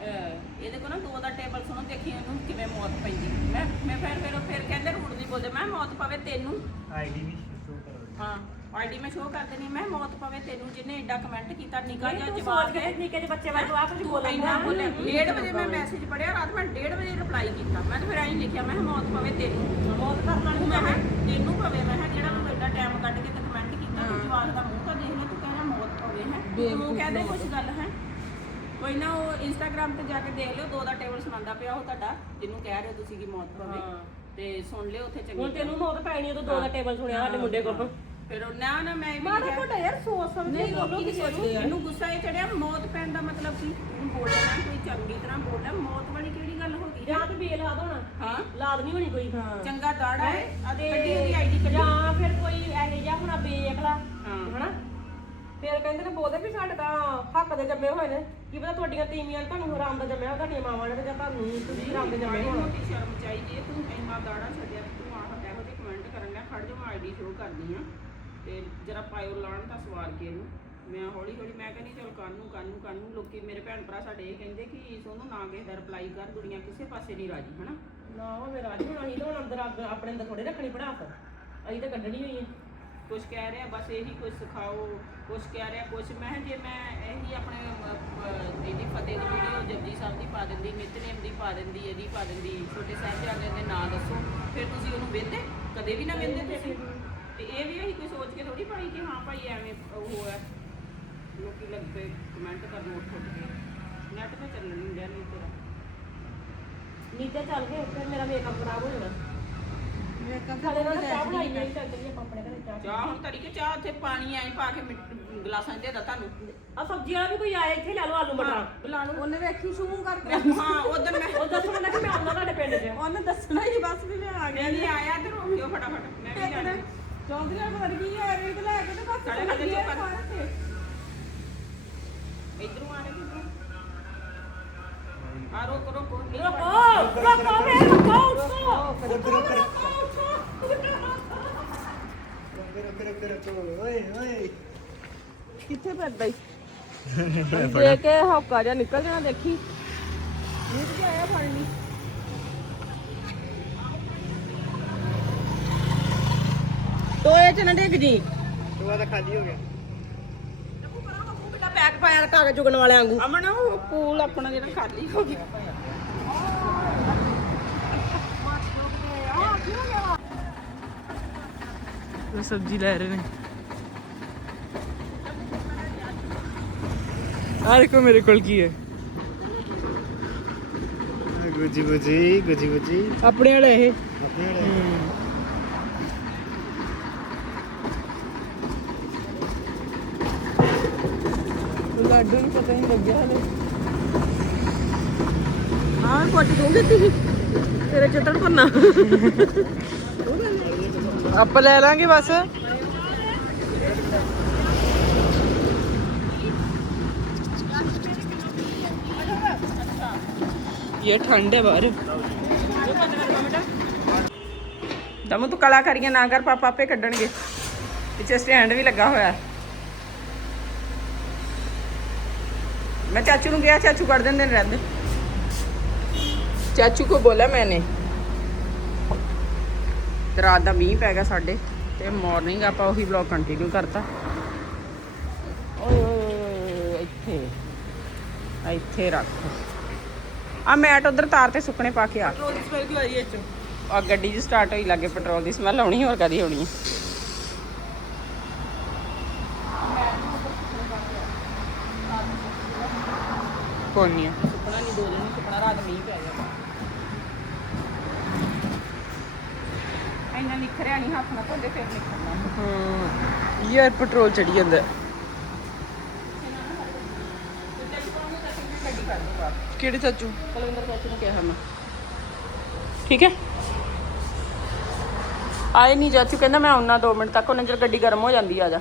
ਇਹਦੇ ਕੋਲ ਨਾ ਦੋ ਦਾ ਟੇਬਲ ਸੁਣੋ ਦੇਖੀ ਉਹਨੂੰ ਕਿਵੇਂ ਮੌਤ ਪੈਂਦੀ। ਮੈਂ ਮੈਂ ਫਿਰ ਫਿਰ ਫਿਰ ਕਹਿੰਦੇ ਰੂੜ ਨਹੀਂ ਬੋਲਦੇ ਮੈਂ ਕਿਹਾ ਮੌਤ ਪਵੇ ਤੈਨੂੰ। ਆਈਡੀ ਵੀ ਸ਼ੋ ਕਰੋ ਹਾਂ ਆਈਡੀ ਮੈਂ ਸ਼ੋਅ ਕਰ ਦੇਣੀ ਮੈਂ ਕਿਹਾ ਮੌਤ ਪਵੇ ਤੈਨੂੰ। ਜਿਹਨੇ ਐਡਾ ਕਮੈਂਟ ਕੀਤਾ ਨਿਕਾ ਜਾਂ ਜਵਾਬ ਦੇ ਨਿੱਕੇ ਜਿਹੇ ਬੱਚੇ ਤੂੰ ਆ ਕੁਝ ਬੋਲਣਾ ਬੋਲੇ 1:30 ਵਜੇ ਮੈਂ ਮੈਸੇਜ ਪੜਿਆ ਰਾਤ ਮੈਂ 1:30 ਵਜੇ ਰਿਪਲਾਈ ਕੀਤਾ। ਮੈਂ ਤਾਂ ਫਿਰ ਐਂ ਲਿਖਿਆ ਮੈਂ ਕਿਹਾ ਮੌਤ ਪਵੇ ਤੈਨੂੰ। ਬਹੁਤ ਕਰਨਾ ਤੂੰ ਮੈਂ ਕਿਹਾ ਤੈਨੂੰ ਪਵੇ। ਮੈਂ ਕਿਹਾ ਜਿਹੜਾ ਤੂੰ ਐਡਾ ਟਾਈਮ ਕੱਢ ਕੇ ਤੇ ਕਮੈਂਟ ਕੀਤਾ ਤੂੰ ਜਵਾਬ ਦਾ ਮੂੰਹ ਤਾਂ ਦੇਖ ਲੈ ਤੂੰ ਕਹਿਣਾ ਮੌਤ ਪਵੇ ਹੈ? ਤੂੰ ਕਹਦੇ ਕੁਝ ਗੱਲ ਹੈ ਕੋਈ ਨਾ ਉਹ ਇੰਸਟਾਗ੍ਰam ਤੇ ਜਾ ਕੇ ਦੇਖ ਲਿਓ ਦੋ ਦਾ ਟੇਬਲ ਸੁਣਾਉਂਦਾ ਪਿਆ ਉਹ ਤੁਹਾਡਾ ਜਿਹਨੂੰ ਕਹਿ ਰਹੇ ਹੋ ਤੁਸੀਂ ਕਿ ਮੌਤ ਪਵੇ ਤੇ ਸੁਣ ਲਿਓ ਉੱਥੇ ਚੰਗੀ ਹੁਣ ਤੈਨੂੰ ਮੌਤ ਪੈਣੀ ਉਦੋਂ ਦੋ ਦਾ ਟੇਬਲ ਸੁਣਿਆ ਸਾਡੇ ਮੁੰਡੇ ਕੋਲ। ਫਿਰ ਉਹ ਨਾ ਨਾ ਮੈਂ ਵੀ ਮਾੜਾ ਮੋਟਾ ਯਾਰ ਸੋਚ ਸਮਝ ਨਹੀਂ ਕੇ ਬੋਲੋ ਲੋਕੀ ਕਿਸੇ ਸੋਚਦੇ ਆ। ਇਹਨੂੰ ਗੁੱਸਾ ਇਹ ਚੜਿਆ ਮੌਤ ਪੈਣ ਦਾ ਮਤਲਬ ਕੀ ਉਹਨੂੰ ਬੋਲਣਾ ਕੋਈ ਚੰਗੀ ਤਰ੍ਹਾਂ ਬੋਲਣਾ ਮੌਤ ਵਾਲੀ ਕਿਹੜੀ ਗੱਲ ਹੋ ਗਈ? ਜਾਂ ਤੇ ਬੇਲ ਲਾ ਹੋਣਾ। ਹਾਂ। ਲਾਦ ਨਹੀਂ ਹੋਣੀ ਕੋਈ। ਚੰਗਾ ਦਾੜਾ ਹੈ। ਅਤੇ ਕੱਢੀ ਉਹਦੀ ਆਈਡੀ ਕੱਢੀ। ਜਾਂ ਫਿਰ ਕੋਈ ਇਹੋ ਜਿਹਾ ਹੁਣਾ ਬੇਅਕਲਾ। ਹਾਂ। ਹਨਾ? ਫਿਰ ਕਹਿੰਦੇ ਨੇ ਬੋਲਦੇ ਵੀ ਸਾਡੇ ਤਾਂ ਹੱਕ ਦੇ ਜੰਮੇ ਹੋਏ ਨੇ। ਕੀ ਪਤਾ ਤੁਹਾਡੀਆਂ ਤੀਵੀਆਂ ਨੇ ਤੁਹਾਨੂੰ ਹਰਾਮ ਦਾ ਜੰਮਿਆ ਤੁਹਾਡੀਆਂ ਮਾਵਾਂ ਨੇ ਤੇ ਜਾਂ ਤੁਹਾਨੂੰ ਤੁਸੀਂ ਹਰਾਮ ਦੇ ਜੰਮੇ ਹੋਣਾ ਮੋਟੀ ਸ਼ਰਮ ਚਾਹੀਦੀ ਹੈ ਤੂੰ ਇੰਨਾ ਦਾੜਾ ਛੱਡਿਆ ਤੂੰ ਆਹ ਇਹੋ ਜਿਹੇ ਕਮੈਂਟ ਕਰਨ ਲਿਆ ਖੜ ਜਾ ਮੈਂ ਆਈਡੀ ਸ਼ੋ ਕਰਦੀ ਆ ਤੇ ਜਰਾ ਪਾਇਓ ਲਾਣ ਤਾਂ ਸਵਾਰ ਕੇ ਇਹਨੂੰ। ਮੈਂ ਹੌਲੀ ਹੌਲੀ ਮੈਂ ਕਹਿੰਦੀ ਚਲ ਕੱਲ ਨੂੰ ਕੱਲ ਨੂੰ ਕੱਲ ਨੂੰ ਲੋਕੀ ਮੇਰੇ ਭੈਣ ਭਰਾ ਸਾਡੇ ਇਹ ਕਹਿੰਦੇ ਕਿ ਸੋਨੂੰ ਨਾ ਕਿਸੇ ਦਾ ਰਿਪਲਾਈ ਕਰ ਦੁਨੀਆ ਕਿਸੇ ਪਾਸੇ ਨਹੀਂ ਰਾਜੀ ਹਨਾ? ਨਾ ਉਹ ਮੇਰਾ ਅੱਜ ਹੁਣ ਅਸੀਂ ਤਾਂ ਹੁਣ ਅੰਦਰ ਅੱਗ ਆਪਣੇ ਅੰਦਰ ਥੋੜੇ ਰੱਖਣੀ ਪੜਾਸ। ਅਸੀਂ ਤਾਂ ਕੱਢਣੀ ਹੋਈ ਹੈ। ਕੁਝ ਕਹਿ ਰਿਹਾ ਬਸ ਇਹੀ ਕੁਝ ਸਿਖਾਓ ਕੁਝ ਕਹਿ ਰਿਹਾ ਕੁਝ ਮੈਂ ਜੇ ਮੈਂ ਇਹੀ ਆਪਣੇ ਇਹਦੀ ਫਤਿਹ ਦੀ ਵੀਡੀਓ ਜਪਜੀ ਸਾਹਿਬ ਦੀ ਪਾ ਦਿੰਦੀ ਨਿਤਨੇਮ ਦੀ ਪਾ ਦਿੰਦੀ ਇਹਦੀ ਪਾ ਦਿੰਦੀ ਛੋਟੇ ਸਾਹਿਬਜ਼ਾਦੇ ਦੇ ਨਾਂ ਦੱਸੋ ਫਿਰ ਤੁਸੀਂ ਉਹਨੂੰ ਵੇਂਦੇ? ਕਦੇ ਵੀ ਨਾ ਵੇਂਦੇ ਤੁਸੀਂ? ਤੇ ਇਹ ਵੀ ਅਸੀਂ ਕੋਈ ਸੋਚ ਕੇ ਥੋੜੀ ਪਾਈ ਕਿ ਹਾਂ ਭਾਈ ਐਵੇਂ ਉਹ ਹੈ ਲੋਕੀ ਲੱਗ ਪਏ ਕਮੈਂਟ ਕਰਨ ਉੱਠ ਉੱਠ ਕੇ। ਨੈਟ ਤੇ ਚੱਲਣ ਨਹੀਂ ਡਿਆ ਨਹੀਂ ਤੇਰਾ। ਨੀਚੇ ਚੱਲ ਕੇ ਫਿਰ ਮੇਰਾ ਮੇਕਅਪ ਖਰਾਬ ਹੋ ਜਾਣਾ। ਸਾਡੇ ਨਾਲ ਚਾਹ ਬਣਾਈ ਨਹੀਂ ਚੱਲ ਚੱਲੀਏ ਆਪਾਂ ਆਪਣੇ ਘਰੇ ਚਾਹ। ਚਾਹ ਹੁਣ ਤਰੀਕੇ ਚਾਹ ਉੱਥੇ ਪਾਣੀ ਐਂ ਪਾ ਕੇ ਮਿੱਟ- ਗਲਾਸਾਂ 'ਚ ਦੇ ਦਾ ਤੁਹਾਨੂੰ। ਆ ਸਬਜ਼ੀ ਵਾਲਾ ਵੀ ਕੋਈ ਆਇਆ ਇੱਥੇ ਲੈ ਲਓ ਆਲੂ ਮਟਰ। ਬੁਲਾ ਲਓ। ਉਹਨੇ ਵੇਖੀ ਸ਼ੂ ਕਰਕੇ। ਹਾਂ ਉਦੋਂ ਮੈਂ ਉਹ ਦੱਸਣਾ ਨਾ ਕਿ ਮੈਂ ਆਉਂਦਾ ਤੁਹਾਡੇ ਪਿੰਡ 'ਚ। ਉਹਨੇ ਦੱਸਣਾ ਹੀ ਬਸ ਵੀ ਮੈਂ ਆ ਗਿਆ ਨਹੀਂ ਆਇਆ ਤੇ ਰੋਕਿਓ ਫਟਾਫਟ ਮੈਂ ਵੀ ਜਾਣਾ। ਚੌਂਕੀਆਂ ਪਤਾ ਨਹੀਂ ਕੀ ਆ ਰਹੀ ਤੇ ਲੈ ਕੇ ਤੇ ਬਸ ਸਾਡੇ ਖਾਤੇ ਚੁੱਪ ਕਰ। ਇਧਰੋਂ ਆ ਰਹੇ ਕਿਧਰੋਂ ਆ ਰੋਕ ਰੋਕ ਰੁਕੋ। ਰੁਕੋ ਵੇ ਰੁਕੋ ਉੱਠੋ ਰੁਕ ਰੁਕ ਰੁਕ ਰੁਕ ਰੁਕ। ਕਿੱਥੇ ਪੈਂਦਾ ਹੀ ਦੇ ਕੇ ਹੌਕਾ ਜਿਹਾ ਨਿਕਲ ਜਾਣਾ ਦੇਖੀ। ਨੀਤ ਕੇ ਆਇਆ ਫੜਨੀ। ਟੋਏ ਚ ਨਾ ਡਿੱਗ ਜੀ। ਤੂੰ ਤਾਂ ਖਾਲੀ ਹੋ ਗਿਆ। ਬੇਟਾ ਪੈਕ ਪਾਇਆ ਕਾਗਜ਼ ਚੁਗਣ ਵਾਲੇ ਵਾਂਗੂ ਅਮਨ ਉਹ ਪੂਲ ਆਪਣਾ ਜਿਹੜਾ ਖਾਲੀ ਹੋ ਗਿਆ। ਉਹ ਸਬਜ਼ੀ ਲੈ ਰਹੇ ਨੇ। ਆ ਦੇਖੋ ਮੇਰੇ ਕੋਲ ਕੀ ਹੈ। ਗੁਜੀ ਗੁਜੀ ਗੁਜੀ ਗੁਜੀ। ਆਪਣੇ ਵਾਲਾ ਇਹ। ਆਪਣੇ ਵਾਲੇ। ਲਾਡੂ ਨੂੰ ਪਤਾ ਨਹੀਂ ਲੱਗਿਆ ਹਲੇ। ਹਾਂ ਕੁੱਟ ਦੂੰ ਦਿੱਤੀ ਸੀ ਤੇਰੇ ਚਟਣ ਪੰਨਾ ਆਪਾਂ ਲੈ ਲਾਂਗੇ ਬਸ। ਇਹ ਠੰਡ ਹੈ ਬਾਹਰ। ਦਮੂ, ਤੂੰ ਕਲਾਕਾਰੀਆਂ ਨਾ ਕਰ, ਪਾਪਾ ਆਪੇ ਕੱਢਣਗੇ। ਪਿੱਛੇ ਸਟੈਂਡ ਵੀ ਲੱਗਾ ਹੋਇਆ। ਹੈ। ਮੈਂ ਚਾਚੂ ਨੂੰ ਕਿਹਾ, ਚਾਚੂ ਕੱਢ ਦਿੰਦੇ ਨੇ ਰਹਿੰਦੇ। ਚਾਚੂ ਕੋ ਬੋਲਾ ਮੈਨੇ। ਤੇ ਰਾਤ ਦਾ ਮੀਂਹ ਪੈ ਗਿਆ ਸਾਡੇ ਤੇ ਮਾਰਨਿੰਗ ਆਪਾਂ ਉਹੀ ਵਲੌਗ ਕੰਟੀਨਿਊ ਕਰਤਾ। ਓਏ ਇੱਥੇ। ਆ ਇੱਥੇ ਰੱਖ। ਆ ਮੈਟ ਉਧਰ ਤਾਰ ਤੇ ਸੁੱਕਣੇ ਪਾ ਕੇ ਆ। ਪੈਟਰੋਲ ਦੀ ਸਮੈਲ ਕਿਉਂ ਆ ਰਹੀ ਆ ਗੱਡੀ ਜੀ ਸਟਾਰਟ ਹੋਈ ਲੱਗੇ ਪੈਟਰੋਲ ਦੀ ਸਮੈਲ ਆਉਣੀ ਹੋਰ ਕਦੀ ਆਉਣੀ ਹੈ ਕੋਈ ਨਹੀਂ ਸੁਪਨਾ ਨਹੀਂ ਦੋ ਦਿਨ ਸੁਪਨਾ ਰਾਤ ਮੀਂਹ ਪੈ ਗਿਆ ਇੰਨਾ ਨਿਖਰਿਆ ਨਹੀਂ ਹੱਥ ਨਾਲ ਧੋਦੇ ਫਿਰ ਨਿਖਰਨਾ। ਹਾਂ ਯਾਰ ਪੈਟਰੋਲ ਚੜੀ ਜਾਂਦਾ। ਕਿਹੜੇ ਚਾਚੂ? ਕੁਲਵਿੰਦਰ ਚਾਚੂ ਨੂੰ ਕਿਹਾ ਮੈਂ। ਠੀਕ ਹੈ। ਆਏ ਨਹੀਂ ਚਾਚੂ ਕਹਿੰਦਾ ਮੈਂ ਆਉਣਾ 2 ਮਿੰਟ ਤੱਕ ਉਹਨਾਂ ਚਿਰ ਗੱਡੀ ਗਰਮ ਹੋ ਜਾਂਦੀ ਆ ਜਾ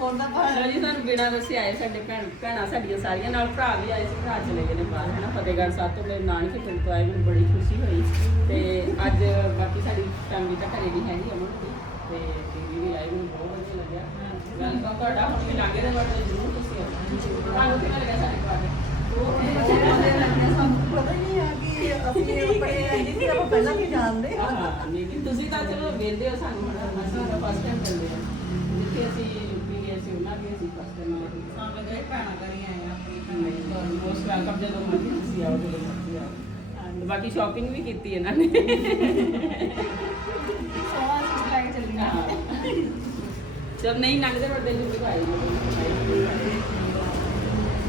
ਲਓ ਜੀ ਸਾਨੂੰ ਬਿਨਾਂ ਦੱਸੇ ਆਏ ਸਾਡੇ ਭੈਣ ਭੈਣਾਂ ਸਾਡੀਆਂ ਸਾਰੀਆਂ ਨਾਲ ਭਰਾ ਵੀ ਆਏ ਸੀ ਭਰਾ ਚਲੇ ਗਏ ਨੇ ਬਾਹਰ ਹਨਾ ਫਤਿਹਗੜ੍ਹ ਸਾਹਿਬ ਤੋਂ ਮੇਰੇ ਨਾਨਕੇ ਪਿੰਡ ਤੋਂ ਆਏ ਮੈਨੂੰ ਬੜੀ ਖੁਸ਼ੀ ਹੋਈ। ਤੇ ਅੱਜ ਬਾਕੀ ਸਾਡੀ ਫੈਮਿਲੀ ਤਾਂ ਘਰੇ ਨਹੀਂ ਹੈਗੀ ਅਮਨ ਦੀ ਤੇ ਦੀਦੀ ਵੀ ਆਈ ਮੈਨੂੰ ਬਹੁਤ ਵਧੀਆ ਲੱਗਿਆ। ਵੈਲਕਮ ਤੁਹਾਡਾ ਹੁਣ ਵੀ ਲਾਗੇ ਦੇ ਬਾਰੇ ਜ਼ਰੂਰ ਤੁਸੀਂ ਆਓ। ਤੁਹਾਨੂੰ ਕਿਵੇਂ ਲੱਗਿਆ ਸਾਡੇ ਘਰ ਹਾਂ, ਲੇਕਿਨ ਤੁਸੀਂ ਤਾਂ ਚਲੋ ਵੇਖਦੇ ਹੋ ਸਾਨੂੰ ਅਸੀਂ ਫਸਟ ਟਾਈਮ ਮਿਲਦੇ ਆ। ਜਿੱਥੇ ਅਸੀਂ ਗਏ ਸੀ ਫਸਟ ਟਾਈਮ ਮਿਲੇ ਸਾਹਮਣੇ ਗਏ ਭੈਣਾਂ ਕਰੀ ਆਏ ਆ ਆਪਣੀ ਮੋਸਟ ਵੈਲਕਮ ਜਦੋਂ ਮਰਜ਼ੀ ਤੁਸੀਂ ਆਓ ਜਦੋਂ ਮਰਜ਼ੀ ਆਓ। ਤੇ ਬਾਕੀ ਸ਼ਾਪਿੰਗ ਵੀ ਕੀਤੀ ਇਹਨਾਂ ਨੇ। ਸੋਹਣਾ ਸੂਟ ਲੈ ਕੇ ਚੱਲੀ। ਹਾਂ। ਜਦ ਨਹੀਂ ਲੰਘਦੇ ਵੱਡੇ ਨੂੰ। ਦਿਖਾਈ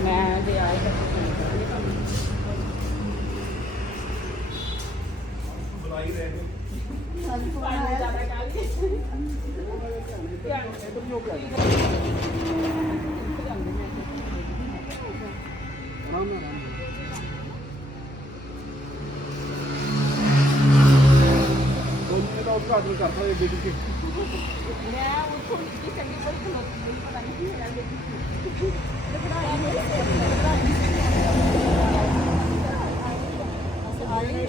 ਮੈਂ ਜੇ ਆਏ ਤਾਂ ਤੁਸੀਂ ਕਰਾਂਗੇ ਕੰਮ ਉਹਨੇ ਤਾਂ ਉਦਘਾਟਨ ਕਰਤਾ ਇਹ ਬੇਟੀ ਮੈਂ ਉੱਥੋਂ ਨਿੱਕੀ ਚੰਗੀ ਕੋਈ ਖਲੋਤੀ ਨਹੀਂ ਪਤਾ ਨਹੀਂ ਕੀ ਹੋਇਆ ਦੇਖੀ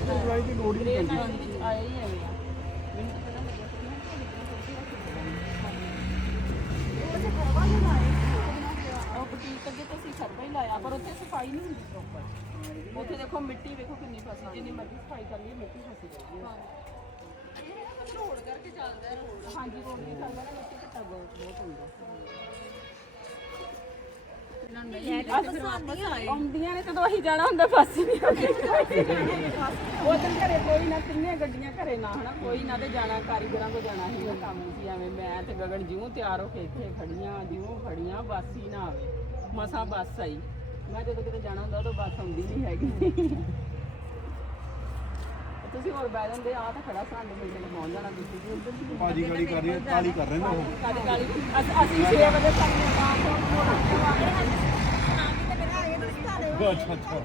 ਦਵਾਈ ਦੀ ਲੋੜ ਹੀ ਨਹੀਂ ਪੈਂਦੀ ਆਏ ਹੀ ਐਵੇਂ ਆ ਮੈਨੂੰ ਤਾਂ ਪਤਾ ਲੱਗਿਆ ਕਿ ਮੈਂ ਉਹ ਬੁਟੀਕ ਅੱਗੇ ਤਾਂ ਅਸੀਂ ਖਰਬਾ ਹੀ ਲਾਇਆ ਪਰ ਉੱਥੇ ਸਫ਼ਾਈ ਨਹੀਂ ਹੁੰਦੀ ਪ੍ਰੋਪਰ ਉੱਥੇ ਦੇਖੋ ਮਿੱਟੀ ਵੇਖੋ ਕਿੰਨੀ ਫਸੀ ਜਿੰਨੀ ਮਰਜ਼ੀ ਸਫ਼ਾਈ ਕਰ ਲਈ ਮਿੱਟੀ ਫਸੀ ਰਹੀ ਹੈ। ਰੋਡ ਕਰਕੇ ਚੱਲਦਾ ਰੋਡ ਹਾਂਜੀ ਰੋਡ ਚੱਲਦਾ ਨਾ ਮਿੱਟੀ ਘੱਟਾ ਬਹੁਤ ਬਹੁਤ ਹੁੰਦਾ ਆਉਂਦੀਆਂ ਨੇ ਜਦੋਂ ਅਸੀਂ ਜਾਣਾ ਹੁੰਦਾ ਫਸ ਨਹੀਂ ਹੁੰਦੀ ਉਹ ਦਿਨ ਘਰੇ ਕੋਈ ਨਾ ਤਿੰਨੇ ਗੱਡੀਆਂ ਘਰੇ ਨਾ ਹਨਾ? ਕੋਈ ਨਾ ਤੇ ਜਾਣਾ ਕਾਰੀਗਰਾਂ ਕੋ ਜਾਣਾ ਸੀ ਉਹ ਕੰਮ। ਸੀ ਐਵੇਂ ਮੈਂ ਤੇ ਗਗਨ ਜਿਉਂ ਤਿਆਰ ਹੋ ਕੇ ਇੱਥੇ ਖੜੀਆਂ ਜਿਉਂ ਖੜੀਆਂ ਬੱਸ ਹੀ ਨਾ ਆਵੇ। ਮਸਾਂ ਬੱਸ ਆਈ। ਮੈਂ ਜਦੋਂ ਕਿਤੇ ਜਾਣਾ ਹੁੰਦਾ ਉਦੋਂ ਬੱਸ ਆਉਂਦੀ ਨਹੀਂ ਹੈਗੀ। ਤੁਸੀਂ ਹੋਰ ਬਹਿ ਜਾਂਦੇ ਆ ਤਾਂ ਖੜਾ ਸਾਡੇ ਨੂੰ ਪਹੁੰਚ ਜਾਣਾ ਤੁਸੀਂ ਵੀ। ਉੱਧਰ ਸੀ ਬਾਜੀ ਗਾਲੀ ਕਰ ਰਹੀ ਹੈ ਕਾਲੀ ਕਰ ਰਹੇ ਨੇ ਉਹ। ਕਾਲੀ ਕਾਲੀ ਅਸ- ਅਸੀਂ 6 ਵਜੇ ਤੱਕ ਤੋਂ ਅੱਛਾ ਅੱਛਾ।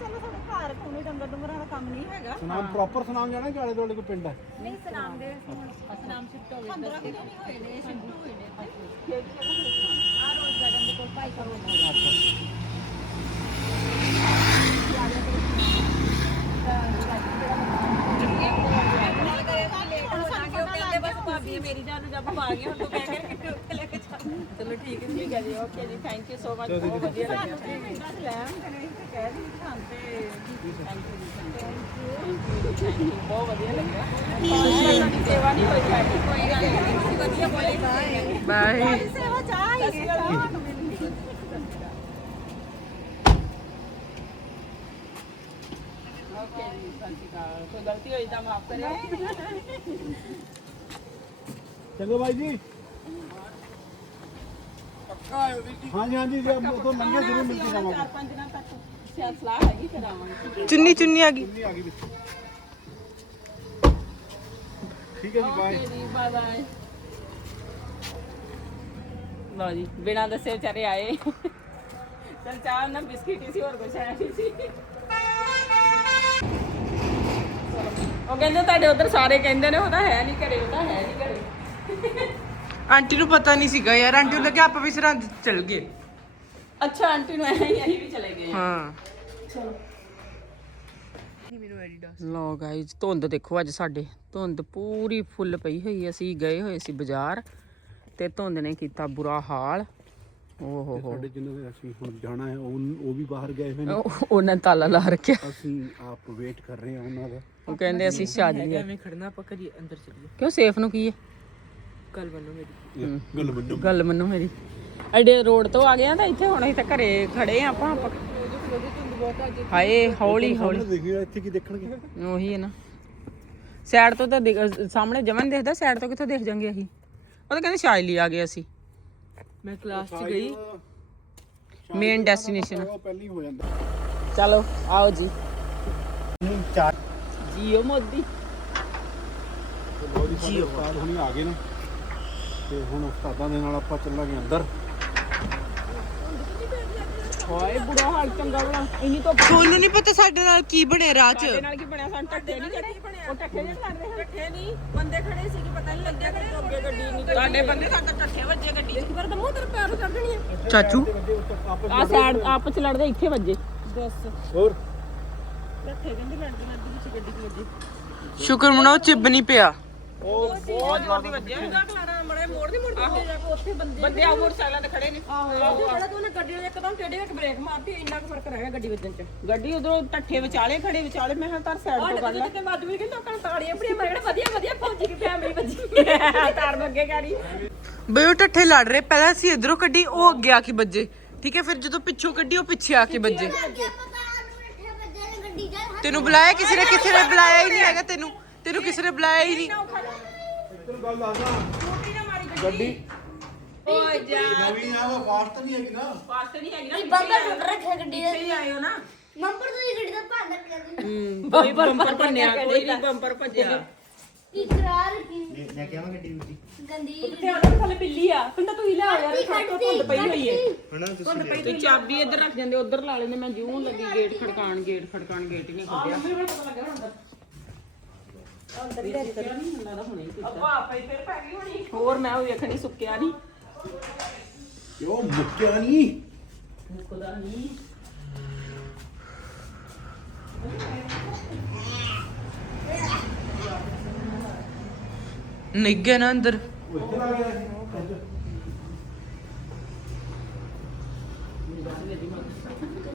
ਘਰ ਕੋਨੇ ਡੰਗਰ ਡੰਗਰਾਂ ਦਾ ਕੰਮ ਨਹੀਂ ਹੈਗਾ। ਸੁਨਾਮ ਪ੍ਰੋਪਰ ਸੁਨਾਮ ਜਾਣਾ ਕਿ ਆਲੇ ਦੁਆਲੇ ਕੋਈ ਪਿੰਡ ਹੈ? ਨਹੀਂ ਸਨਾਮ ਦੇ। ਸਨਾਮ ਸ਼ਿਫਟ ਹੋ ਗਏ। 15 ਕਿਲੋ ਨਹੀਂ ਹੋਏ ਨੇ ਸ਼ਿਫਟ ਹੋਏ ਨੇ ਆ ਰੋਜ਼ ਗਾਰਡਨ ਦੇ ਕੋਲ ਭਾਈ ਕਰੋ ਮੇਰੀ ਜਾਨ ਨੂੰ ਜੱਬ ਆ ਗਈ ਹੁਣ ਤੂੰ ਕਹਿ ਕੇ ਕਿੱਥੇ ਉੱਤੇ ਲੈ ਕੇ ਚੱਲ ਚਲੋ ਠੀਕ ਹੈ ਠੀਕ ਹੈ ਜੀ ਓਕੇ ਜੀ ਥੈਂਕ ਯੂ ਸੋ ਮਚ ਬਹੁਤ ਵਧੀਆ ਲੱਗਿਆ ਬਹੁਤ ਵਧੀਆ ਲੱਗਿਆ ਤੁਹਾਡੀ ਸੇਵਾ ਨਹੀਂ ਹੋਈ ਸਾਡੀ ਕੋਈ ਗੱਲ ਨਹੀਂ ਵਧੀਆ ਬੋਲੇ ਬਾਏ ਸੇਵਾ ਚਾਹ ਹੀ ਓਕੇ ਜੀ ਸਤਿ ਸ਼੍ਰੀ ਅਕਾਲ ਕੋਈ ਗਲਤੀ ਹੋਈ ਤਾਂ ਮਾਫ ਕਰਿਓ ਚੰਗਾ ਬਾਈ ਜੀ ਹਾਂਜੀ ਹਾਂਜੀ ਜੇ ਆਪ ਤੋਂ ਲੰਘੇ ਜ਼ਰੂਰ ਮਿਲ ਕੇ ਜਾਵਾਂਗੇ ਚਾਰ ਪੰਜ ਦਿਨਾਂ ਤੱਕ ਸ਼ਾਇਦ ਸਲਾਹ ਹੈਗੀ ਫਿਰ ਆਵਾਂਗੇ ਚੁੰਨੀ ਚੁੰਨੀ ਆ ਗਈ ਨਹੀਂ ਆ ਗਈ ਵਿੱਚ ਠੀਕ ਹੈ ਜੀ ਬਾਏ ਓਕੇ ਜੀ ਬਾਏ ਬਾਏ ਲਓ ਜੀ ਬਿਨਾਂ ਦੱਸੇ ਵਿਚਾਰੇ ਆਏ ਚਲ ਚਾਹ ਨਾ ਬਿਸਕਿਟ ਹੀ ਸੀ ਹੋਰ ਕੁਛ ਹੈ ਨਹੀਂ ਸੀ ਉਹ ਕਹਿੰਦੇ ਤੁਹਾਡੇ ਉਧਰ ਸਾਰੇ ਕਹਿੰਦੇ ਨੇ ਉਹਦਾ ਹੈ ਨਹੀਂ ਘਰੇ ਉਹਦਾ ਹੈ ਨਹੀਂ ਘਰੇ। ਆਂਟੀ ਨੂੰ ਪਤਾ ਨਹੀਂ ਸੀਗਾ ਯਾਰ ਆਂਟੀ ਨੂੰ ਲੱਗਿਆ ਆਪਾਂ ਵੀ ਸਰਹੰਦ ਚਲ ਗਏ। ਅੱਛਾ ਆਂਟੀ ਨੂੰ ਐਂ ਹੀ ਅਸੀਂ ਵੀ ਚਲੇ ਗਏ ਹਾਂ। ਚਲੋ। ਲੋ ਗਾਇਜ਼ ਧੁੰਦ ਦੇਖੋ ਅੱਜ ਸਾਡੇ। ਧੁੰਦ ਪੂਰੀ ਫੁੱਲ ਪਈ ਹੋਈ ਅਸੀਂ ਗਏ ਹੋਏ ਸੀ ਬਾਜ਼ਾਰ ਤੇ ਧੁੰਦ ਨੇ ਕੀਤਾ ਬੁਰਾ ਹਾਲ। ਓਹ। ਹੋ ਹੋ ਸਾਡੇ ਜਿਨ੍ਹਾਂ ਦੇ ਅਸੀਂ ਹੁਣ ਜਾਣਾ ਹੈ ਉਹ ਉਹ ਵੀ ਬਾਹਰ ਗਏ ਹੋਏ ਨੇ। ਉਹ- ਉਹਨਾਂ ਨੇ ਤਾਲਾ ਲਾ ਰੱਖਿਆ। ਅਸੀਂ ਆਪ ਵੇਟ ਕਰ ਰਹੇ ਹਾਂ ਉਹਨਾਂ ਦਾ। ਉਹ ਕਹਿੰਦੇ ਅਸੀਂ ਸ਼ਾਦੀ ਹੈ ਐਵੇਂ ਖੜਨਾ ਆਪਾਂ ਕਰੀਏ ਅੰਦਰ ਚਲੀਏ। ਕਿਉਂ ਸੇਫ ਨੂੰ ਕੀ ਹੈ? ਕੱਲ ਬੰਨੋ ਮੇਰੀ। ਇਹ ਗੱਲ ਮੰਨੋ ਗੱਲ ਮੰਨੋ ਮੇਰੀ। ਐਡੇ ਰੋਡ ਤੋਂ ਆ ਗਏ ਆ ਤਾਂ ਇੱਥੇ ਹੁਣ ਅਸੀਂ ਤਾਂ ਘਰੇ ਖੜੇ ਆ ਆਪਾਂ ਆਪਾਂ। ਹਾਏ ਹੌਲੀ ਹੌਲੀ ਸਾਹਮਣੇ ਦੇਖਿਓ ਇੱਥੇ ਕੀ ਦੇਖਣਗੇ? ਉਹੀ ਹੈ ਨਾ। ਸਾਈਡ ਤੋਂ ਤਾਂ ਦਿਖ- ਸਾਹਮਣੇ ਜਮਨ ਦਿਖਦਾ ਸਾਈਡ ਤੋਂ ਕਿੱਥੋਂ ਦੇਖ ਜਾਂਗੇ ਅਸੀਂ? ਉਹ ਤਾਂ ਕਹਿੰਦੇ ਸ਼ਾਇਲੀ ਆ ਗਏ ਅਸੀਂ। ਮੈਂ ਕਲਾਸ 'ਚ ਗਈ। ਮੇਨ ਡੈਸਟੀਨੇਸ਼ਨ ਉਹ ਪਹਿਲਾਂ ਹੀ ਹੋ ਜਾਂਦਾ। ਚਲੋ ਆਓ ਜੀ। ਨਹੀਂ ਚਾਰ ਜੀਓ ਮੋਦੀ। ਜੀਓ ਉਸਤਾਦ ਹੁਣੀ ਆ ਗਏ ਨੇ। ਤੇ ਹੁਣ ਉਸਤਾਦਾਂ ਦੇ ਨਾਲ ਆਪਾਂ ਚੱਲਾਂਗੇ ਅੰਦਰ। ਹਾਏ ਬੁਰਾ ਹਾਲ ਚੰਗਾ ਬਣਾ। ਇੰਨੀ ਤੋਂ ਤੁਹਾਨੂੰ ਨਹੀਂ ਪਤਾ ਸਾਡੇ ਨਾਲ ਕੀ ਬਣਿਆ ਰਾਹ 'ਚ? ਸਾਡੇ ਨਾਲ ਕੀ ਬਣਿਆ? ਸਾਨੂੰ ਟੱਕੇ ਨਹੀਂ ਚੜੇ ਉਹ ਟੱਕੇ ਨਹੀਂ ਲੜਦੇ ਟੱਕੇ ਨਹੀਂ ਬੰਦੇ ਖੜੇ ਸੀ ਕਿ ਪਤਾ ਨਹੀਂ ਲੱਗਿਆ ਕਿ ਅੱਗੇ ਗੱਡੀ ਨਹੀਂ ਸਾਡੇ ਬੰਦੇ ਸਾਡੇ ਟੱਕੇ ਵੱਜੇ ਗੱਡੀ ਚ। ਪਰ ਦਮੋ ਤੇਰੇ ਪੈਰ ਚੜ ਜਾਣੀ ਚਾਚੂ? ਆ ਸਾਈਡ ਆਪਸ ਚ ਲੜਦੇ ਇੱਥੇ ਵੱਜੇ। ਹੋਰ? ਸ਼ੁਕਰ ਮਨਾਓ ਚਿੱਬ ਨਹੀਂ ਪਿਆ। ਬਹੁਤ ਜ਼ੋਰ ਦੀ ਵੱਜਿਆ। ਮੜੇ ਮੋੜ ਨਹੀਂ ਮੁੜਦੇ ਜਾ ਕੇ ਉੱਥੇ ਬੰਦੇ ਬੰਦੇ ਆ ਮੋਟਰਸਾਈਕਲਾਂ ਤੇ ਖੜੇ ਨੇ। ਆਹੋ ਬੜਾ ਤੋਂ ਗੱਡੀ ਨੇ ਇੱਕਦਮ ਟੇਡੇ ਵਿੱਚ ਬ੍ਰੇਕ ਮਾਰਤੀ ਇੰਨਾ ਕੁ ਫ਼ਰਕ ਰਹਿ ਗਿਆ ਗੱਡੀ ਵੱਜਣ ਚ। ਗੱਡੀ ਉਧਰੋਂ ਟੱਠੇ ਵਿਚਾਲੇ ਖੜੇ ਵਿਚਾਲੇ ਮੈਂ ਹਾਂ ਤਾਰ ਸਾਈਡ ਤੋਂ ਕਰ ਲੈ। ਤੇ ਵੱਜ ਵੀ ਕਹਿੰਦਾ ਲੋਕਾਂ ਤਾੜੀਆਂ ਬੜੀਆਂ ਮਾਰੜੇ ਵਧੀਆ ਵਧੀਆ ਫੌਜੀ ਦੀ ਫੈਮਿਲੀ ਵੱਜੀ ਤਾਰ ਬੱਗੇ ਕਰੀ ਬਈ ਉਹ ਟੱਠੇ ਲੜ ਰਹੇ ਪਹਿਲਾਂ ਅਸੀਂ ਇਧਰੋਂ ਕੱਢੀ ਉਹ ਅੱਗੇ ਆ ਕੇ ਵੱਜੇ। ਠੀਕ ਹੈ ਫਿਰ ਜਦੋਂ ਪਿੱਛੋਂ ਕੱਢੀ ਉਹ ਪਿੱਛੇ ਆ ਕੇ ਵੱਜੇ। ਤੈਨੂੰ ਬੁਲਾਇਆ ਕਿਸੇ ਨੇ ਕਿਸੇ ਨੇ ਬੁਲਾਇਆ ਹੀ ਨਹੀਂ ਹੈਗਾ ਤੈਨੂੰ। ਤੈਨੂੰ ਕਿਸੇ ਨੇ ਬੁਲਾਇਆ ਹੀ ਨਹੀਂ। ਤੈਨੂੰ ਗੱਲ ਦੱਸਦਾ। ਗੱਡੀ। ਓਏ ਜਾ। ਨਵੀਂ ਆ ਉਹ ਫਾਸਟ ਨਹੀਂ ਹੈਗੀ ਨਾ। ਪਾਸਤੇ ਨਹੀਂ ਹੈਗੀ ਨਾ ਬੰਬਰ ਟੁੱਟ ਰੱਖਿਆ ਗੱਡੀ ਦਾ। ਪਿੱਛੇ ਆਇਓ ਨਾ। ਨੰਬਰ ਤੋਂ ਗੱਡੀ ਦਾ ਭਾਂਡਾ ਕਰ ਦਿੰਦੇ ਕੋਈ ਬੰਪਰ ਭੰਨਿਆ ਕੋਈ ਨਹੀਂ ਬੰਪਰ ਭੱਜਿਆ ਇਕਰਾਰ ਕੀ ਲੈ ਕੇ ਆਵਾਂ ਗੱਡੀ ਗੰਦੀ ਤੇ ਉਹਦੇ ਥੱਲੇ ਬਿੱਲੀ ਆ। ਕਹਿੰਦਾ ਤੂੰ ਹੀ ਲੈ ਆ ਯਾਰ ਸਾਤੋਂ ਧੁੰਦ ਪਈ ਹੋਈ ਏ। ਤੂੰ ਚਾਬੀ ਇੱਧਰ ਰੱਖ ਜਾਂਦੇ ਉੱਧਰ ਲਾ ਲੈਂਦੇ। ਮੈਂ ਜਿਉਂ ਲੱਗੀ ਗੇਟ ਖੜਕਾਣ ਗੇਟ ਖੜਕਾਣ ਗੇਟ ਨਹੀਂ ਖੁੱਲਿਆ। ਹੁਣੇ ਆਪੇ ਫਿਰ ਪੈ ਗਈ ਹੋਣੀ ਹੋਰ ਮੈਂ ਉਹ ਵੇਖਣੀ ਸੁੱਕਿਆ ਨਹੀਂ। ਕਿਉਂ ਮੁੱਕਿਆ ਨਹੀਂ? ਮੁੱਕਦਾ ਨਹੀਂ। ਨਿੱਗੇ ਨਾ ਅੰਦਰ।